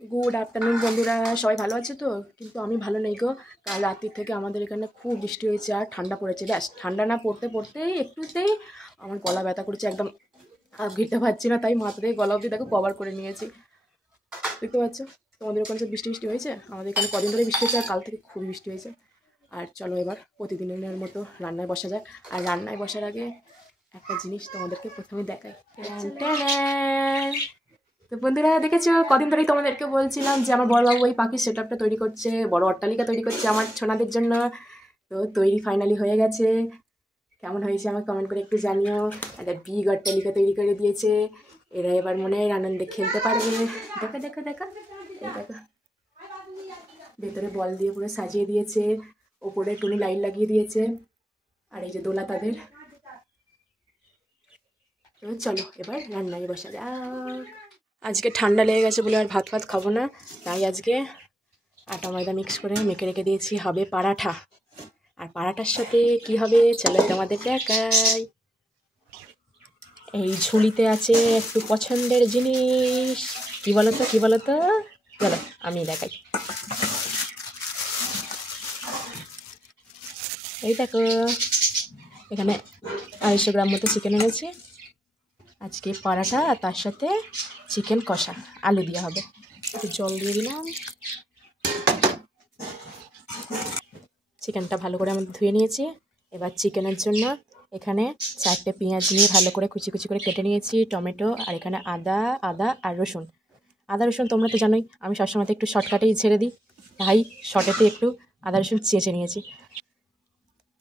Good afternoon বন্ধুরা, সবাই ভালো আছে তো? কিন্তু আমি ভালো নেই গো। কাল রাত্রির থেকে আমাদের এখানে খুব বৃষ্টি হয়েছে আর ঠান্ডা পড়েছে। ব্যাস ঠান্ডা না পড়তে পড়তেই একটুতেই আমার গলা ব্যথা করছে, একদম হাফ ঘিরতে পারছি না, তাই মাথা থেকে গলা অবধি দেখো কভার করে নিয়েছি। দেখতে পাচ্ছ? তোমাদের ওখানে যে বৃষ্টি বৃষ্টি হয়েছে, আমাদের এখানে কদিন ধরে বৃষ্টি হয়েছে আর কাল থেকে খুবই বৃষ্টি হয়েছে। আর চলো এবার প্রতিদিনের মতো রান্নায় বসা যায়। আর রান্নায় বসার আগে একটা জিনিস তোমাদেরকে প্রথমে দেখাই। তো বন্ধুরা, দেখেছো কদিন ধরেই তোমাদেরকে বলছিলাম যে আমার বড়বাবু ওই পাখির সেট আপটা তৈরি করছে, বড় অট্টালিকা তৈরি করছে আমার ছোনাদের জন্য। তো তৈরি ফাইনালি হয়ে গেছে। কেমন হয়েছে আমাকে কমেন্ট করে একটু জানিও। একটা বিগ অট্টালিকা তৈরি করে দিয়েছে। এরা এবার মনে হয় আনন্দে খেলতে পারবে। দেখো দেখো দেখো, এই দেখো, ভেতরে বল দিয়ে পুরো সাজিয়ে দিয়েছে, ওপরে টুনি লাইট লাগিয়ে দিয়েছে, আর এই যে দোলা তাদের। তো চলো এবার রান্নায় বসা যাক। আজকে ঠান্ডা লেগে গেছে বলে আর ভাত ফাত খাবো না, তাই আজকে আটা ময়দা মিক্স করে মেখে রেখে দিয়েছি, হবে পারাঠা। আর পারাঠার সাথে কি হবে চলো তোমাদের দেখাই। এই ঝুলিতে আছে একটু পছন্দের জিনিস। কি বলো তো, কি বলো তো, চলো আমি দেখাই। এই দেখো, এখানে 250 গ্রাম মতো চিকেন এনেছি আজকে পরাঠা, আর তার সাথে চিকেন কষা আলু দেওয়া হবে। একটু জল দিয়ে দিলাম। চিকেনটা ভালো করে আমি ধুয়ে নিয়েছি। এবার চিকেনের জন্য এখানে 4টে পেঁয়াজ নিয়ে ভালো করে কুচি কুচি করে কেটে নিয়েছি, টমেটো, আর এখানে আদা আদা আর রসুন। আদা রসুন তোমরা তো জানোই আমি সবসময় একটু শর্টকাটেই ছেড়ে দিই, তাই শর্টেতে একটু আদা রসুন চেঁচে নিয়েছি।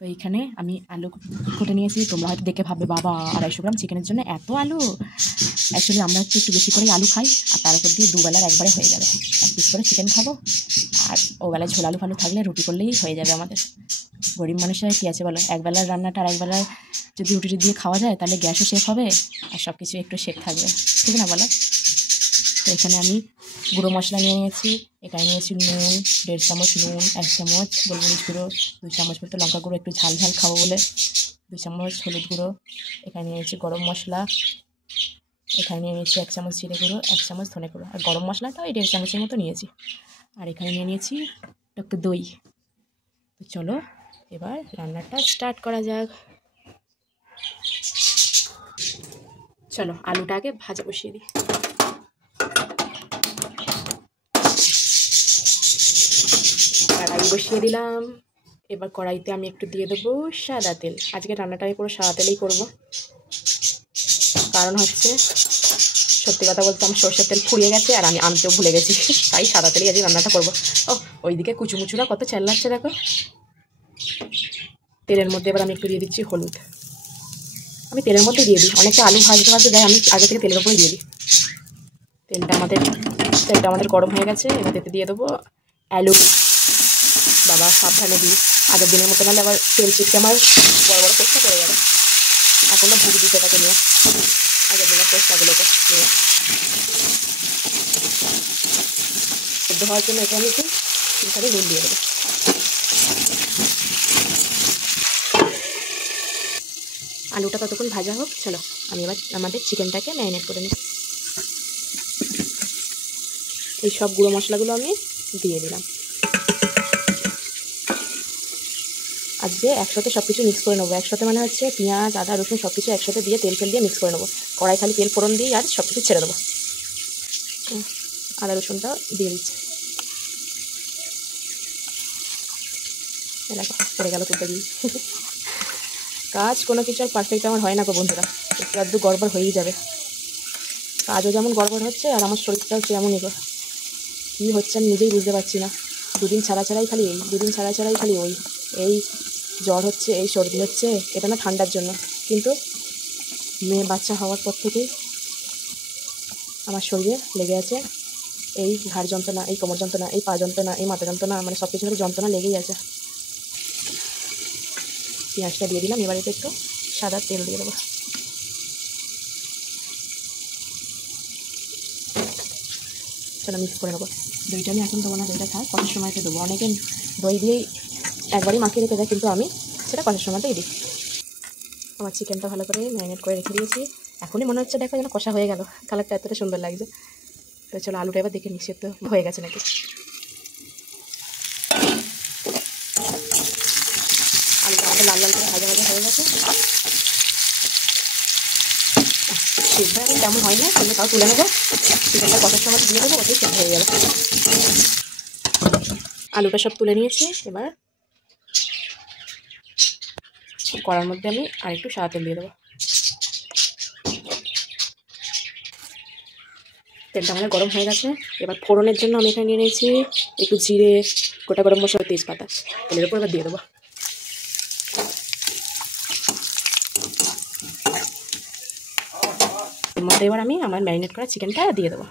তো এইখানে আমি আলু কুটে নিয়েছি। তোমরা হয়তো দেখে ভাববে বাবা 250 গ্রাম চিকেনের জন্য এত আলু। অ্যাকচুয়ালি আমরা একটু বেশি করেই আলু খাই, আর তার উপর দিয়ে দুবেলার একবারে হয়ে যাবে। 1 পিস করে চিকেন খাবো, আর ওবেলায় ঝোল আলু ফালু থাকলে রুটি করলেই হয়ে যাবে আমাদের। গরিব মানুষের কী আছে বলো, একবেলার রান্নাটা আর একবেলার যদি রুটি দিয়ে খাওয়া যায় তাহলে গ্যাসও সেফ হবে আর সব কিছু একটু সেফ থাকবে, ঠিক না বলো? তো এখানে আমি গুঁড়ো মশলা নিয়ে নিয়েছি। এখানে নিয়েছি নুন 1.5 চামচ, নুন 1 চামচ, গোলমরিচ গুঁড়ো 2 চামচ মতো, লঙ্কা গুঁড়ো একটু ঝাল ঝাল খাবো বলে 2 চামচ, হলুদ গুঁড়ো। এখানে নিয়েছি গরম মশলা। এখানে নিয়ে নিয়েছি 1 চামচ জিরে গুঁড়ো, 1 চামচ ধনে গুঁড়ো, আর গরম মশলাটা ওই 1.5 চামচের মতো নিয়েছি। আর এখানে নিয়ে নিয়েছি টক দই। তো চলো এবার রান্নাটা স্টার্ট করা যাক। চলো আলুটা আগে ভাজা বসিয়ে দিই। কড়াই বসিয়ে দিলাম। এবার কড়াইতে আমি একটু দিয়ে দেবো সাদা তেল। আজকে রান্নাটা আমি পুরো সাদা তেলেই করব, কারণ হচ্ছে সত্যি কথা বলতে আমার সরষের তেল ফুরিয়ে গেছে আর আমি আনতেও ভুলে গেছি, তাই সাদা তেলেই আজকে রান্নাটা করবো। ও ওইদিকে কুচুমুচুরা কত চেল্লাচ্ছে দেখো। তেলের মধ্যে এবার আমি একটু দিয়ে দিচ্ছি হলুদ। আমি তেলের মধ্যে দিয়ে দিই, অনেকে আলু ভাজতে ভাজতে দেয়, আমি আগে থেকে তেলের উপরে দিয়ে দিই। তেলটা আমাদের গরম হয়ে গেছে। এবার এতে দিয়ে দেবো আলু। বাবা সাবধানে দিই, আগের দিনের মতো নাহলে আবার তেল চিটকে আমার বড় বড় কোষ্টা পড়ে যাবে। এখন না ভুগ দিতে তাকে নিয়ে, আগের দিনের কোষ্টাগুলোকে নিয়ে সেদ্ধ হওয়ার জন্য এটা আমি একটু ঠিকঠাকই নুন দিয়ে দেবো। আলুটা ততক্ষণ ভাজা হোক। চলো আমি এবার আমাদের চিকেনটাকে ম্যারিনেট করে নিই। এই সব গুঁড়ো মশলাগুলো আমি দিয়ে দিলাম। আজকে একসাথে সব কিছু মিক্স করে নেবো। একসাথে মানে হচ্ছে পেঁয়াজ আদা রসুন সব কিছু একসাথে দিয়ে তেল ফেল দিয়ে মিক্স করে নেবো। কড়াই খালি তেল ফোড়ন দিই আর সব কিছু ছেড়ে দেবো। আদা রসুনটা দিয়ে দিচ্ছি। দেখো পড়ে গেল তুলতে দিই। কাজ কোনো কিছু আর পারফেক্ট আমার হয় না গো বন্ধুরা, একটু আধটু গড়বড় হয়েই যাবে। কাজও যেমন গড়বড় হচ্ছে আর আমার শরীরটাও তেমনই গো। কী হচ্ছে আমি নিজেই বুঝতে পারছি না। দুদিন ছাড়া ছাড়াই খালি ওই এই জ্বর হচ্ছে, এই সর্দি হচ্ছে। এটা না ঠান্ডার জন্য, কিন্তু মেয়ে বাচ্চা হওয়ার পর থেকেই আমার শরীরে লেগে আছে এই ঘাড় যন্ত্রণা, এই কোমর যন্ত্রণা, এই পা যন্ত্রণা, এই মাথা যন্ত্রণা, মানে সব কিছু যন্ত্রণা লেগেই আছে। পেঁয়াজটা দিয়ে দিলাম। এবার এতে একটু সাদা তেল দিয়ে দেবো। চলো মিক্স করে নেবো। দইটা আমি এখন দেবো না, দইটা খাই কষার সময়তে দেবো। অনেকে দই দিয়েই একবারই মাখিয়ে রেখে দেয়, কিন্তু আমি সেটা কষার সময়তেই দিই। আমার চিকেনটা ভালো করে ম্যারিনেট করে রেখে দিয়েছি। এখনই মনে হচ্ছে দেখো যেন কষা হয়ে গেল, কালারটা এতটা সুন্দর লাগছে। তো চলো আলুটা এবার দেখে নিশ্চিত তো হয়ে গেছে নাকি। আলুটা আমাদের লাল লাল করে ভাজা ভাজা হয়ে গেছে। সিদ্ধ এখন তেমন হয় না, কিন্তু তাও তুলে নেবো। চিকেনটা কষার সময় দিয়ে দেবো, ওটাই সিদ্ধ হয়ে যাবে। আলুটা সব তুলে নিয়েছি। এবার কড়ার মধ্যে আমি আরেকটু সাদা তেল দিয়ে দেবো। তেলটা আমাদের গরম হয়ে গেছে। এবার ফোড়নের জন্য আমি এখানে নিয়ে নিয়েছি একটু জিরে, গোটা গরম মশলা, তেজপাতা। তেলের উপর এবার দিয়ে দেবো। এর মধ্যে এবার আমি আমার ম্যারিনেট করা চিকেনটা দিয়ে দেবো।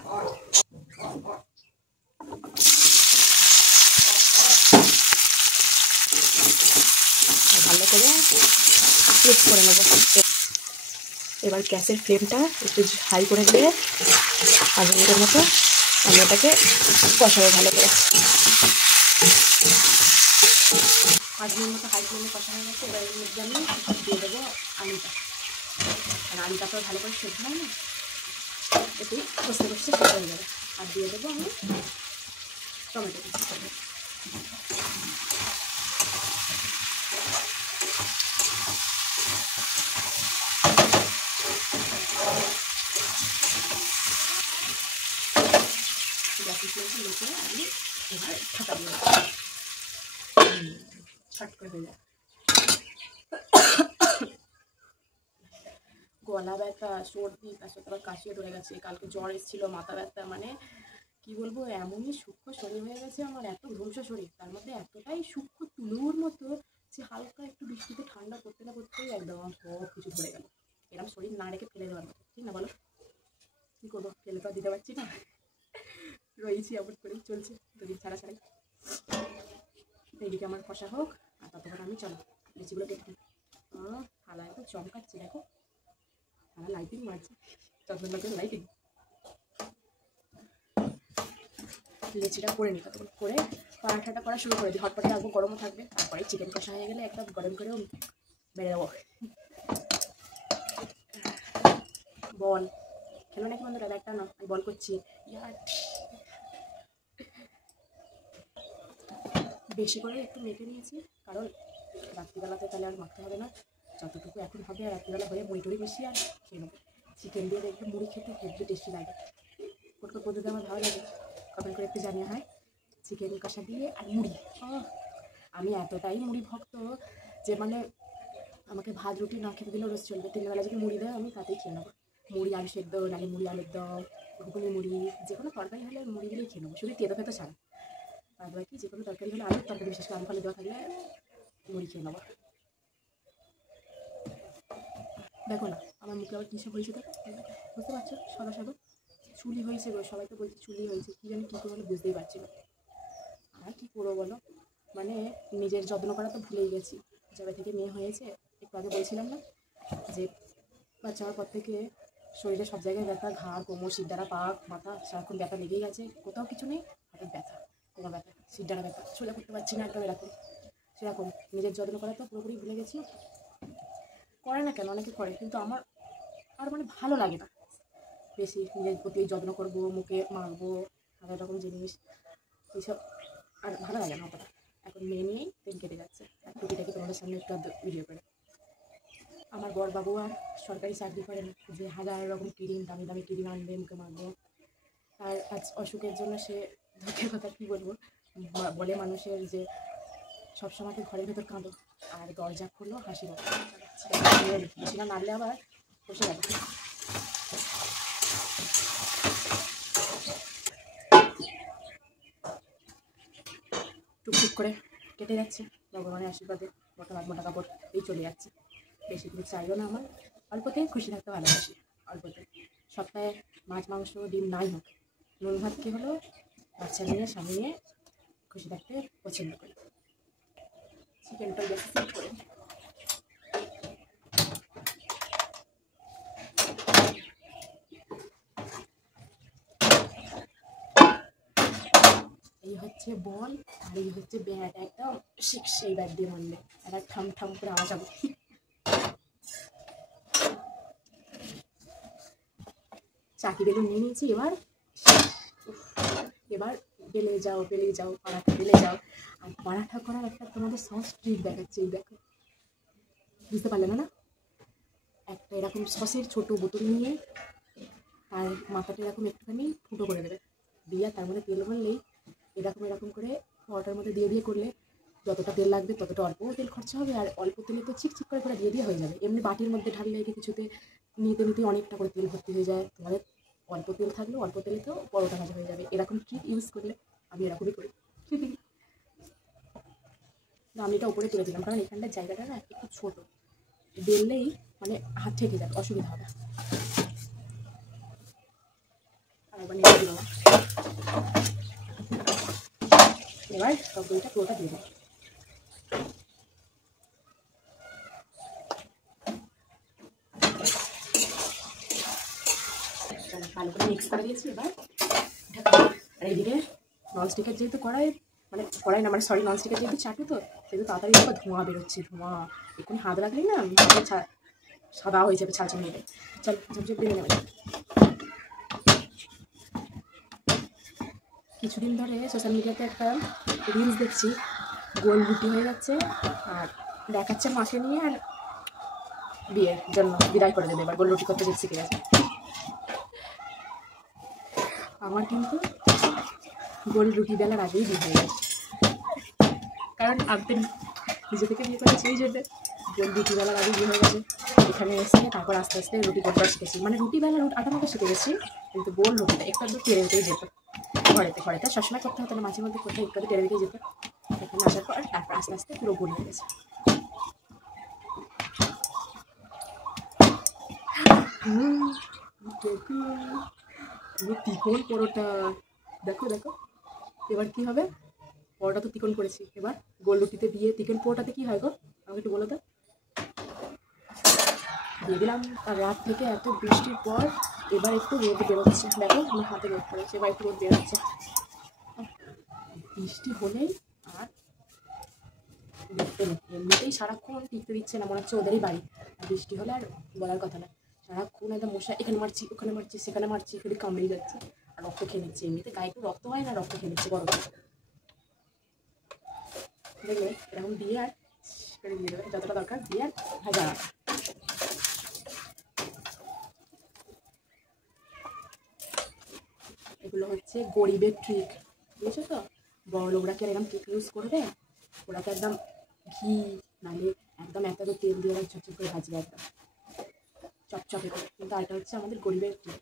ভালো করে মিক্স করে নেবো। এবার গ্যাসের ফ্লেমটা একটু হাই করে দিয়ে 5 মিনিটের মতো আমি এটাকে কষাবো ভালো করে। 5 মিনিট মতো হাই ফ্লেমে কষা হয়ে গেছে। এবার এর মধ্যে আমি দিয়ে দেবো আলুটা। আর আলুটা তো ভালো করে সেদ্ধ হয় না, একটু কষতে কষতে সেদ্ধ হয়ে যাবে। আর দিয়ে দেবো আমি টমেটো। গ্যাসের ফ্লেমটা লো করে আমি এবার ঢাকা দিয়ে দেবো। ছট করে হয়ে যায়। গলা ব্যথা, সর্দি, তার সাথে আবার কাশিও ধরে গেছে। কালকে জ্বর এসেছিল, মাথা ব্যথা, মানে কি বলবো, এমনই সূক্ষ্ম শরীর হয়ে গেছে আমার। এত ধ্বংস শরীর, তার মধ্যে এতটাই সূক্ষ্ম তুলোর মতো যে হালকা একটু বৃষ্টিতে ঠান্ডা করতে না করতেই একদম আমার সব কিছু ধরে গেল। এরকম শরীর না রেখে ফেলে দেওয়ার মতো, ঠিক না বলো? কী করবো, ফেলে তো দিতে পারছি না, রয়েছি আবার করেই চলছে দুদিন ছাড়া ছাড়াই। এদিকে আমার কষা হোক, আর ততক্ষণ আমি চলো লিচিগুলো কেটে দিই। থালা একটু চমকাচ্ছি, দেখো থালা লাইটিং মারছে, চন্দ্রনগর লাইটিং। লেচিটা করে নিই, ততক্ষণ করে পরাঠাটা করা শুরু করে দিই। হটপটে রাখবো, গরমও থাকবে। তারপরে চিকেন কষা হয়ে গেলে একদম গরম করেও বেড়ে যাবো। বল খেলো নাকি বন্ধুরা? একটা না, আমি বল করছি। বেশি করে একটু মেখে নিয়েছি, কারণ রাত্রিবেলাতে তাহলে আর মাখতে হবে না। যতটুকু এখন হবে, আর রাত্রিবেলা হয়ে মুড়ি টুড়ি বেশি আর খেয়ে নেবো। চিকেন দিয়ে একটু মুড়ি খেতে হেভি টেস্টি লাগে। কোটকোট পদ্ধতি আমার ভালো লাগে, কমেন্ট করে একটু জানিয়ে। হয় চিকেন কষা দিয়ে আর মুড়ি। আমি এতটাই মুড়ি ভক্ত যে মানে আমাকে ভাত রুটি না খেতে দিলেও রোজ চলবে। 3 বেলা যদি মুড়ি দেয় আমি তাতেই খেয়ে নেবো। মুড়ি আলু সেদ্ধ, নাহলে মুড়ি আলুর দম, ঘুগনি মুড়ি, যে কোনো তরকারি হলে মুড়ি দিলেই খেয়ে নেবো, শুধু তেতো ফেতো ছাড়া। আর বাকি যে কোনো তরকারি হলে, আলুর তরকারি বিশেষ করে আলু ফালু দেওয়া থাকলে মুড়ি খেয়ে নেবো। দেখো না আমার মুখে আবার কী সব হয়েছে, দেখো বুঝতে পারছো? সাদা সাদা চুলি হয়েছে গো, সবাই তো বলছে চুলি হয়েছে, কী জানি কী করে বুঝতেই পারছি না। আর কী করবো বলো, মানে নিজের যত্ন করা তো ভুলেই গেছি। যবে থেকে মেয়ে হয়েছে, একটু আগে বলছিলাম না যে বাচ্চা হওয়ার পর থেকে শরীরে সব জায়গায় ব্যথা, ঘাড়, কোমর, শিরদাঁড়া, পা, মাথা, সারাক্ষণ ব্যথা লেগেই গেছে। কোথাও কিছু নেই, হাতের ব্যথা, কোমর ব্যথা, শিরদাঁড়া ব্যথা, সোজা করতে পারছি না একদম এরকম। সেরকম নিজের যত্ন করা তো পুরোপুরি ভুলে গেছি। করে না কেন, অনেকে করে, কিন্তু আমার আর মানে ভালো লাগে না বেশি নিজের প্রতি যত্ন করবো, মুখে মাখবো, হাজার রকম জিনিস, এইসব আর ভালো লাগে না অতটা। এখন মেয়ে নিয়েই দিন কেটে যাচ্ছে। আর টুকিটাকি তোমাদের সামনে একটু ভিডিও করে। আমার বর বাবু আর সরকারি চাকরি করেন যে হাজার রকম ক্রিম, দামি দামি ক্রিম আনবে মুখে মাখবো। আর আজ অসুখের জন্য সে, দুঃখের কথা কী বলবো, বলে মানুষের যে সবসময় ঘরের ভেতর কাঁদো, আর দরজা খুললো হাসি রাখো। বেশি না নাড়লে আবার বসে যাবে। টুকটুক করে কেটে যাচ্ছে, ভগবানের আশীর্বাদে মোটা ভাত মোটা কাপড় এই চলে যাচ্ছে। বেশি কিছু চাইও না আমার, অল্পতেই খুশি থাকতে ভালোবাসি। অল্পতে সপ্তাহে মাছ মাংস ডিম নাই হোক, নুন ভাত কী হলো, বাচ্চা নিয়ে স্বামী নিয়ে খুশি থাকতে পছন্দ করি। চিকেনটা বেশি সিট করে এই হচ্ছে বল, আর এই হচ্ছে ব্যাট, একদম সেই ব্যাট দিয়ে মারলে একটা ঠাম ঠাম করে আওয়াজ হবে। চাকি বেলুন নিয়ে নিয়েছি, এবার এবার বেলে যাও পরাঠা বেলে যাও। আর পরাঠা করার একটা তোমাদের সস ট্রিক দেখাচ্ছি, এই দেখো, বুঝতে পারলে না? একটা এরকম সসের ছোট বোতল নিয়ে তার মাথাটা এরকম একটুখানি ফুটো করে দেবে, দিয়ে তার মধ্যে তেল ভরলেই এরকম এরকম করে পরোটার মধ্যে দিয়ে করলে যতটা তেল লাগবে ততটা অল্প তেল খরচা হবে, আর অল্প তেলে তো চিকচিক করে দিয়ে হয়ে যাবে। এমনি বাটির মধ্যে ঢাললে কি কিছুতে নিতে নিতে অনেকটা করে তেল ভর্তি হয়ে যায়, তোমাদের অল্প তেল থাকলেও অল্প তেলেতেও পরোটা ভাজা হয়ে যাবে। এরকম ট্রিক ইউজ করলে আমি এরকমই করি। আমি এটা উপরে তুলে দিলাম কারণ এখানটার জায়গাটা না একটু ছোটো, বেললেই মানে হাত ঠেকে যাবে, অসুবিধা হবে। আর এবার নেড়ে দিলাম, এবার তরকারিটা পুরোটা দিয়ে দিই। ভালো করে মিক্স করে দিয়েছি, এবার আর এইদিকে ননস্টিকের যেহেতু কড়াই না মানে সরি ননস্টিকের যেহেতু চাটু তো সেহেতু তাড়াতাড়ি দেখো ধোঁয়া বেরোচ্ছে, ধোঁয়া এক্ষুনি হাত রাখলেই না সাদা হয়ে যাবে, ছালচে হয়ে যাবে। চল ঝপঝপ দিয়ে নেবে। কিছুদিন ধরে সোশ্যাল মিডিয়াতে একটা রিলস দেখছি, গোল রুটি হয়ে যাচ্ছে আর দেখাচ্ছে মাকে নিয়ে, আর বিয়ের জন্য বিদায় করে দেবে, এবার গোল রুটি করতে শিখে গেছে। আমার কিন্তু গোল রুটি বেলার আগেই বিয়ে হয়ে গেছে, কারণ আমি নিজে থেকে বিয়ে করেছি, এই জন্য গোল রুটি বেলার আগেই বিয়ে হয়ে গেছে। এখানে এসে তারপর আস্তে আস্তে রুটি করতে শিখেছি, মানে রুটি বেলা আটা মতো শিখে গেছি, কিন্তু গোল রুটিটা একটু একটু টেনে উঠেই যেত। ঘরেতে সবসময় করতে হতো না, মাঝে মধ্যে করতে একটু টেনে উঠেই যেত। এখানে আসার পর তারপর আস্তে আস্তে পুরো গোল হয়ে গেছে। তিকোন পরোটা, দেখো দেখো এবার কি হবে। পরোটা তো তিকোন করেছি, এবার গোল রুটিতে দিয়ে তিকোন পরোটাতে কি হয় গো আমাকে একটু বলো তো। দিয়ে দিলাম। আর রাত থেকে এত বৃষ্টির পর এবার একটু রোদ বেরোচ্ছে, দেখো আমার হাতে রোদ পড়েছে, এবার একটু রোদ বেরোচ্ছে। বৃষ্টি হলেই আর দেখতে নেই, এমনিতেই সারাক্ষণ টিকতে দিচ্ছে না, মনে হচ্ছে ওদেরই বাড়ি। আর বৃষ্টি হলে আর বলার কথা না, সারাক্ষণ একটা মশা এখানে মারছি ওখানে মারছি সেখানে মারছি, খালি কামড়েই যাচ্ছে আর রক্ত খেয়ে নিচ্ছে। এমনিতে গায়ে একটু রক্ত হয় না, রক্ত খেয়ে নিচ্ছে বড় দেখলে এরকম দিয়ে আর করে দিয়ে দেবে যতটা দরকার, দিয়ে আর ভাজা। এগুলো হচ্ছে গরিবের ট্রিক, বুঝেছো তো? বড় লোকরা কি এরকম ট্রিক ইউজ করবে? ওরা তো একদম ঘি নালে একদম এত তেল দিয়ে ওরা ঝপঝপ করে ভাজবে, একদম চপচপে করে। কিন্তু এটা হচ্ছে আমাদের গরিবের ট্রিক।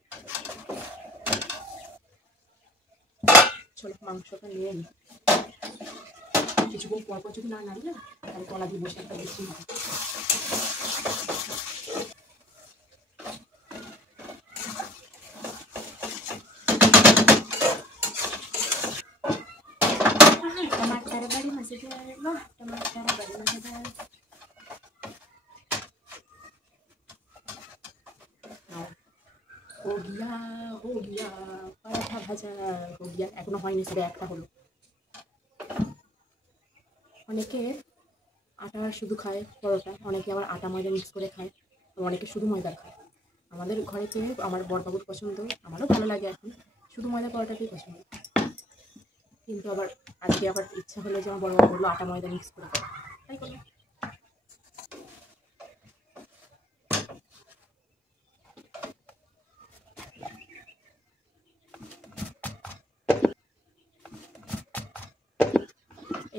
চলো মাংসটা নিয়ে নিই, কিছুক্ষণ পর যদি না নাড়ি না তাহলে কলা দিয়ে বসে একটা বেশি হবে। टमाटर बड़ी मजेदार, वाह टमाटर बड़ी मजेदार। हो गया पराठा भाजा हो गया, এখনো হয়নি, সবে একটা হলো। অনেকে আটা শুধু খায় পরোটা, অনেকে আবার আটা ময়দা মিক্স করে খায়, অনেকে শুধু ময়দার খায়। আমাদের ঘরেতে আমার বড়বাবুর পছন্দ, আমারও ভালো লাগে এখন, শুধু ময়দা পরোটাতেই পছন্দ। কিন্তু আবার আজকে আবার ইচ্ছা হলো যে আমার বড়বাবু বললো আটা ময়দা মিক্স করে খাবো, তাই করলাম।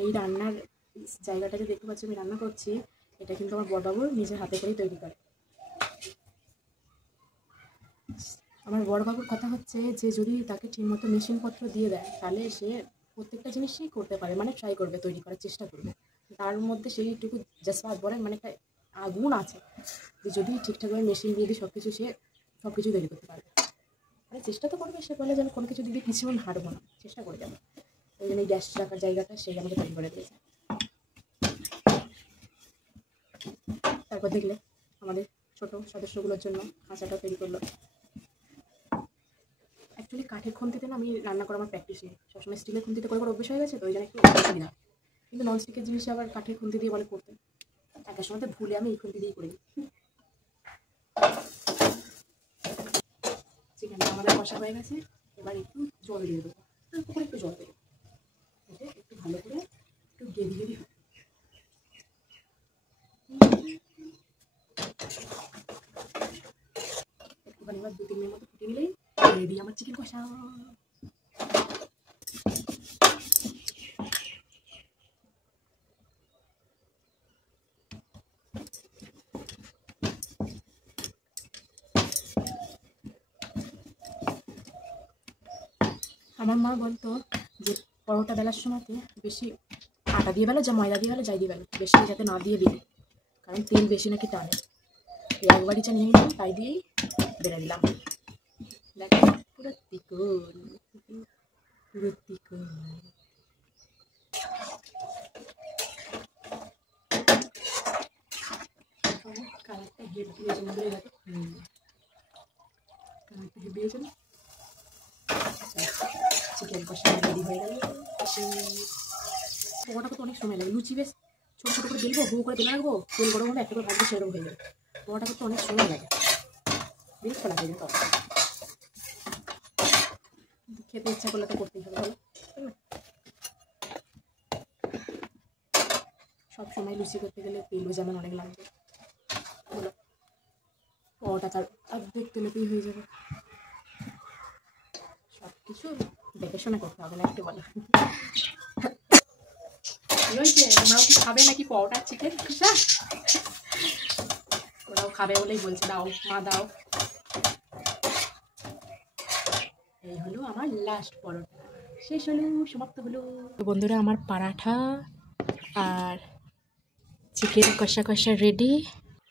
এই রান্নার জায়গাটা যে দেখতে পাচ্ছি আমি রান্না করছি, এটা কিন্তু আমার বড়বাবুর নিজের হাতে করেই তৈরি করে। আমার বড়বাবুর কথা হচ্ছে যে যদি তাকে ঠিকমতো মেশিনপত্র দিয়ে দেয় তাহলে সে প্রত্যেকটা জিনিসই করতে পারে, মানে ট্রাই করবে, তৈরি করার চেষ্টা করবে। তার মধ্যে সেইটুকু জাসপাত বলেন, মানে একটা আগুন আছে যে যদি ঠিকঠাকভাবে মেশিন দিয়ে দিই সব কিছু তৈরি করতে পারবে। মানে চেষ্টা তো করবে, সে বলে যেন কোনো কিছু দিদি পিছন হারবো না, চেষ্টা করে যাবে। ওই জন্য এই গ্যাস রাখার জায়গাটা সেই আমাকে তৈরি করে দিয়েছে। তারপর দেখলে আমাদের ছোট সদস্যগুলোর জন্য খাঁচাটা তৈরি করলো। অ্যাকচুয়ালি কাঠের খুন্তিতে না আমি রান্না করা আমার প্র্যাকটিস নেই, সবসময় স্টিলের খুন্তিতে করে অভ্যেস হয়ে গেছে, তো ওই জন্য একটু অসুবিধা। কিন্তু ননস্টিকের জিনিসে আবার কাঠের খুন্তি দিয়ে বলে করতে, একটা সময় ভুলে আমি এই খুন্তি দিয়েই করি। চিকেনটা আমাদের কষা হয়ে গেছে, এবার একটু জল দিয়ে দেবো। অল্প করে একটু জল দেবো, এটা একটু ভালো করে একটু গেদি গেদি হবে। একটুখানি এবার 2-3 মিনিট মতো ফুটে নিলেই রেডি আমার চিকেন কষা। আমার মা বলতো যে পরোটা বেলার সময়তে বেশি আটা দিয়ে বেলো, যা ময়দা দিয়ে বেলো, যাই দিয়ে বেলো, বেশি যাতে না দিয়ে বেলি, কারণ তেল বেশি নাকি টানে। একবারই যা নিয়ে নিলাম তাই দিয়েই বেড়ে দিলাম। দেখো পুরো তিকোন, পুরো তিকোন। কালারটা হেভি হয়েছে বলে দেখো, কালারটা হেভি হয়েছে না? চিকেন কষা রেডি হয়ে গেল। পরোটাটা তো অনেক সময় লাগে, লুচি বেশ ছোটো ছোটো করে বেলবো, বউ করে বেলে রাখবো, তেল গরম হলে একটা করে ভাজবো, সেরকম হয়ে যাবে। পরোটা করতে অনেক সময় লাগে, বিরক্ত লাগে কিন্তু খেতে ইচ্ছা করলে তো করতেই হবে, বলো। সব সময় লুচি করতে গেলে তেলও যেমন অনেক লাগবে, বলো, পরোটা অর্ধেক তেলেতেই হয়ে যাবে। সব কিছু দেখে শুনে করতে হবে না, একটু বলো। তোমরাও কি খাবে নাকি পরোটা চিকেন কষা? ওরাও খাবে বলেই বলছে দাও মা দাও। এই হলো আমার লাস্ট পরোটা, শেষ হলো, সমাপ্ত হলো। তো বন্ধুরা আমার পরাঠা আর চিকেন কষা কষা রেডি।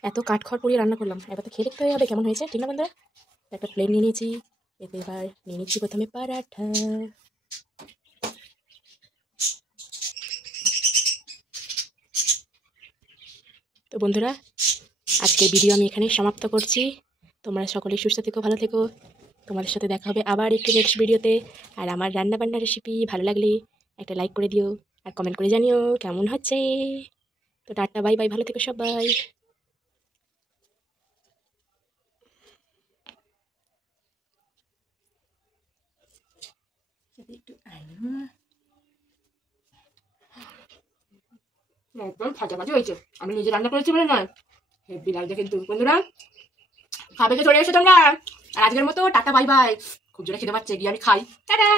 এত কাঠখড় পুড়িয়ে রান্না করলাম, এবার তো খেয়ে দেখতে হবে কেমন হয়েছে, ঠিক না বন্ধুরা? একটা প্লেট নিয়ে নিয়েছি, এতে এবার নিয়ে নিচ্ছি প্রথমে পরাঠা। তো বন্ধুরা আজকের ভিডিও আমি এখানেই সমাপ্ত করছি। তোমরা সকলেই সুস্থ থেকো, ভালো থেকো। তোমাদের সাথে দেখা হবে আবার একটি নেক্সট ভিডিওতে। আর আমার রান্নাবান্নার রেসিপি ভালো লাগলে একটা লাইক করে দিও, আর কমেন্ট করে জানিও কেমন হচ্ছে। তো টাটা, বাই বাই, ভালো থেকো সবাই। একদম ফাটাফাটি হয়েছে, আমি নিজে রান্না করেছি বলে নয়, হেভি লাগছে কিন্তু। বন্ধুরা খাবে তো চলে এসো তোমরা, আর আজকের মতো টাটা বাই বাই। খুব জোরে খেতে পাচ্ছে, গিয়ে আমি খাই, টাটা।